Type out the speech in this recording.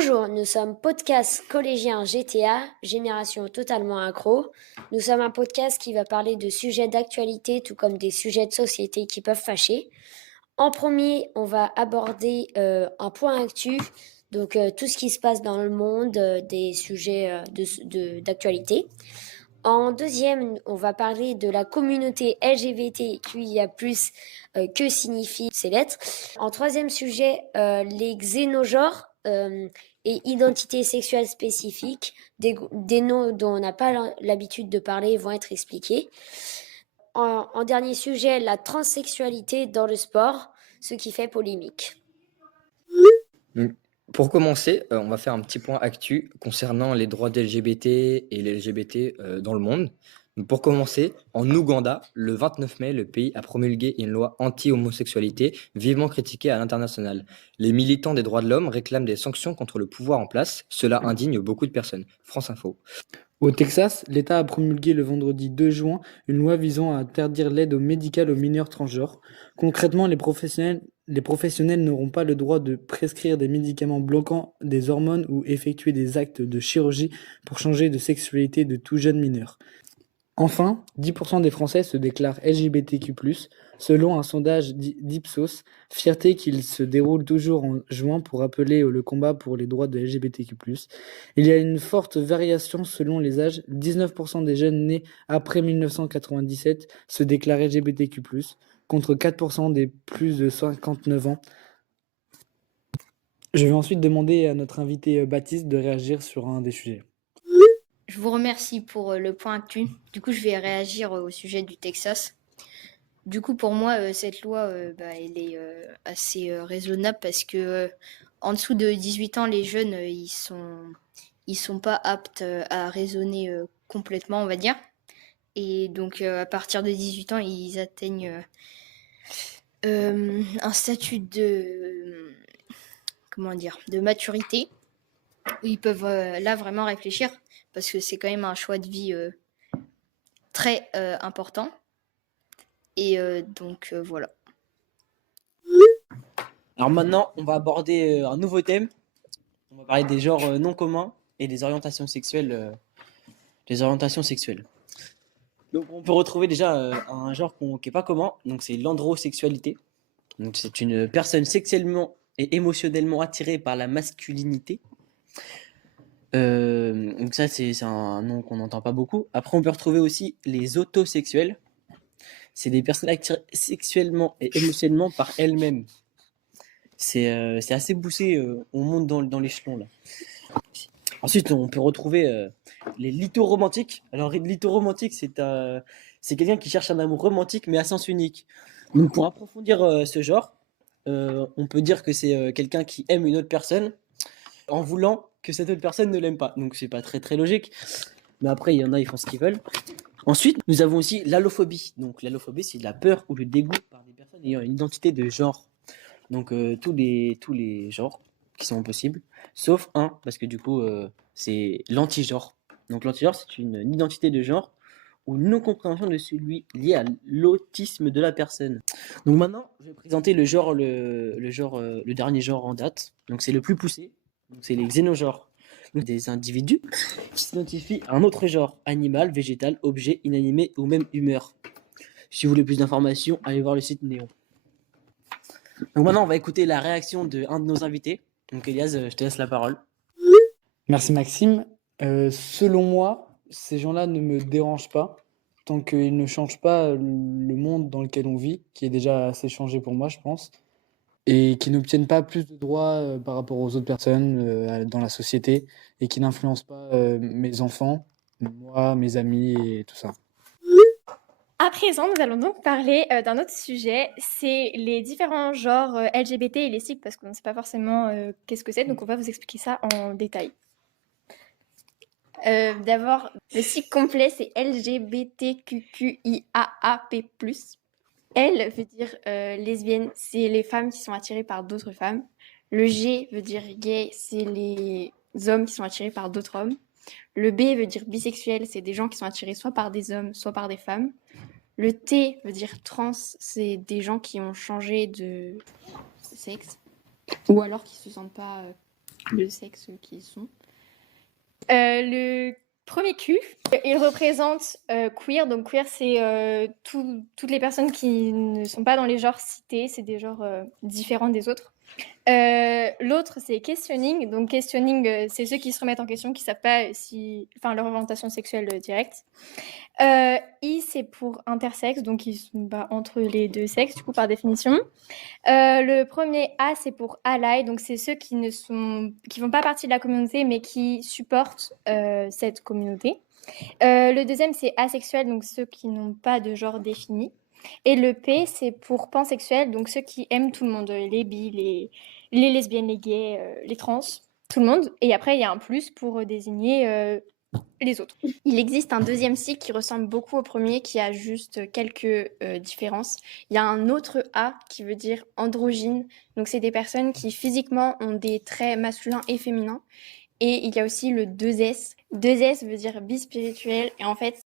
Bonjour, nous sommes Podcast Collégien GTA, génération totalement accro. Nous sommes un podcast qui va parler de sujets d'actualité, tout comme des sujets de société qui peuvent fâcher. En premier, on va aborder un point actu, donc tout ce qui se passe dans le monde, des sujets d'actualité. En deuxième, on va parler de la communauté LGBTQIA+, que signifient ces lettres. En troisième sujet, les xénogenres et identités sexuelles spécifiques, des noms dont on n'a pas l'habitude de parler vont être expliqués. En dernier sujet, la transsexualité dans le sport, ce qui fait polémique. Donc, pour commencer, on va faire un petit point actu concernant les droits des LGBT et les LGBT dans le monde. Donc, pour commencer, en Ouganda, le 29 mai, le pays a promulgué une loi anti-homosexualité vivement critiquée à l'international. Les militants des droits de l'homme réclament des sanctions contre le pouvoir en place. Cela indigne beaucoup de personnes. France Info. Au Texas, l'État a promulgué le vendredi 2 juin une loi visant à interdire l'aide médicale aux mineurs transgenres. Concrètement, les professionnels n'auront pas le droit de prescrire des médicaments bloquant des hormones ou effectuer des actes de chirurgie pour changer de sexualité de tout jeune mineur. Enfin, 10% des Français se déclarent LGBTQ+, selon un sondage d'Ipsos, fierté qu'il se déroule toujours en juin pour appeler le combat pour les droits des LGBTQ+. Il y a une forte variation selon les âges. 19% des jeunes nés après 1997 se déclarent LGBTQ+, contre 4% des plus de 59 ans. Je vais ensuite demander à notre invité Baptiste de réagir sur un des sujets. Je vous remercie pour le point actu. Du coup, je vais réagir au sujet du Texas. Du coup, pour moi, cette loi, elle est assez raisonnable parce que en dessous de 18 ans, les jeunes, ils sont pas aptes à raisonner complètement, on va dire. Et donc, à partir de 18 ans, ils atteignent un statut de maturité où ils peuvent là vraiment réfléchir parce que c'est quand même un choix de vie très important. Et donc voilà. Alors maintenant, on va aborder un nouveau thème. On va parler des genres non communs et des orientations sexuelles. Donc on peut retrouver déjà un genre qui n'est pas commun, donc c'est l'androsexualité. Donc c'est une personne sexuellement et émotionnellement attirée par la masculinité. Donc ça c'est un nom qu'on n'entend pas beaucoup. Après on peut retrouver aussi les autosexuels. C'est des personnes attirées sexuellement et émotionnellement par elles-mêmes. C'est assez poussé, on monte dans l'échelon là. Ensuite, on peut retrouver les lithoromantiques. Alors, lithoromantique, c'est quelqu'un qui cherche un amour romantique, mais à sens unique. Donc, pour approfondir ce genre, on peut dire que c'est quelqu'un qui aime une autre personne en voulant que cette autre personne ne l'aime pas. Donc, c'est pas très très logique. Mais après, il y en a, ils font ce qu'ils veulent. Ensuite, nous avons aussi l'allophobie. Donc, l'allophobie, c'est de la peur ou le dégoût par des personnes ayant une identité de genre. Donc, tous les genres qui sont possibles, sauf un, parce que du coup, c'est l'anti-genre. Donc, l'anti-genre, c'est une identité de genre ou une non-compréhension de celui lié à l'autisme de la personne. Donc, maintenant, je vais présenter le dernier genre en date. Donc, c'est le plus poussé. Donc, c'est les xénogenres. Donc, des individus qui s'identifient à un autre genre, animal, végétal, objet, inanimé ou même humeur. Si vous voulez plus d'informations, allez voir le site Néon. Donc maintenant, on va écouter la réaction d'un de nos invités. Donc Elias, je te laisse la parole. Merci Maxime. Selon moi, ces gens-là ne me dérangent pas tant qu'ils ne changent pas le monde dans lequel on vit, qui est déjà assez changé pour moi, je pense, et qui n'obtiennent pas plus de droits par rapport aux autres personnes dans la société et qui n'influencent pas mes enfants, moi, mes amis et tout ça. À présent, nous allons donc parler d'un autre sujet, c'est les différents genres LGBT et les cycles, parce qu'on ne sait pas forcément qu'est-ce que c'est, donc on va vous expliquer ça en détail. D'abord, le cycle complet, c'est LGBTQIAAP+. L veut dire lesbienne, c'est les femmes qui sont attirées par d'autres femmes. Le G veut dire gay, c'est les hommes qui sont attirés par d'autres hommes. Le B veut dire bisexuel, c'est des gens qui sont attirés soit par des hommes, soit par des femmes. Le T veut dire trans, c'est des gens qui ont changé de sexe ou alors qui se sentent pas le sexe qu'ils sont. Le premier Q, il représente queer. Donc queer, c'est toutes les personnes qui ne sont pas dans les genres cités, c'est des genres différents des autres. L'autre, c'est questioning. Donc questioning, c'est ceux qui se remettent en question, qui ne savent pas leur orientation sexuelle directe. I, c'est pour intersexe, donc ils sont entre les deux sexes, du coup, par définition. Le premier A, c'est pour ally, donc c'est ceux qui font pas partie de la communauté, mais qui supportent cette communauté. Le deuxième, c'est asexuel, donc ceux qui n'ont pas de genre défini. Et le P, c'est pour pansexuel, donc ceux qui aiment tout le monde, les bi, les lesbiennes, les gays, les trans, tout le monde. Et après, il y a un plus pour désigner les autres. Il existe un deuxième cycle qui ressemble beaucoup au premier, qui a juste quelques différences. Il y a un autre A qui veut dire androgyne. Donc, c'est des personnes qui physiquement ont des traits masculins et féminins. Et il y a aussi le 2S. 2S veut dire bispirituel. Et en fait,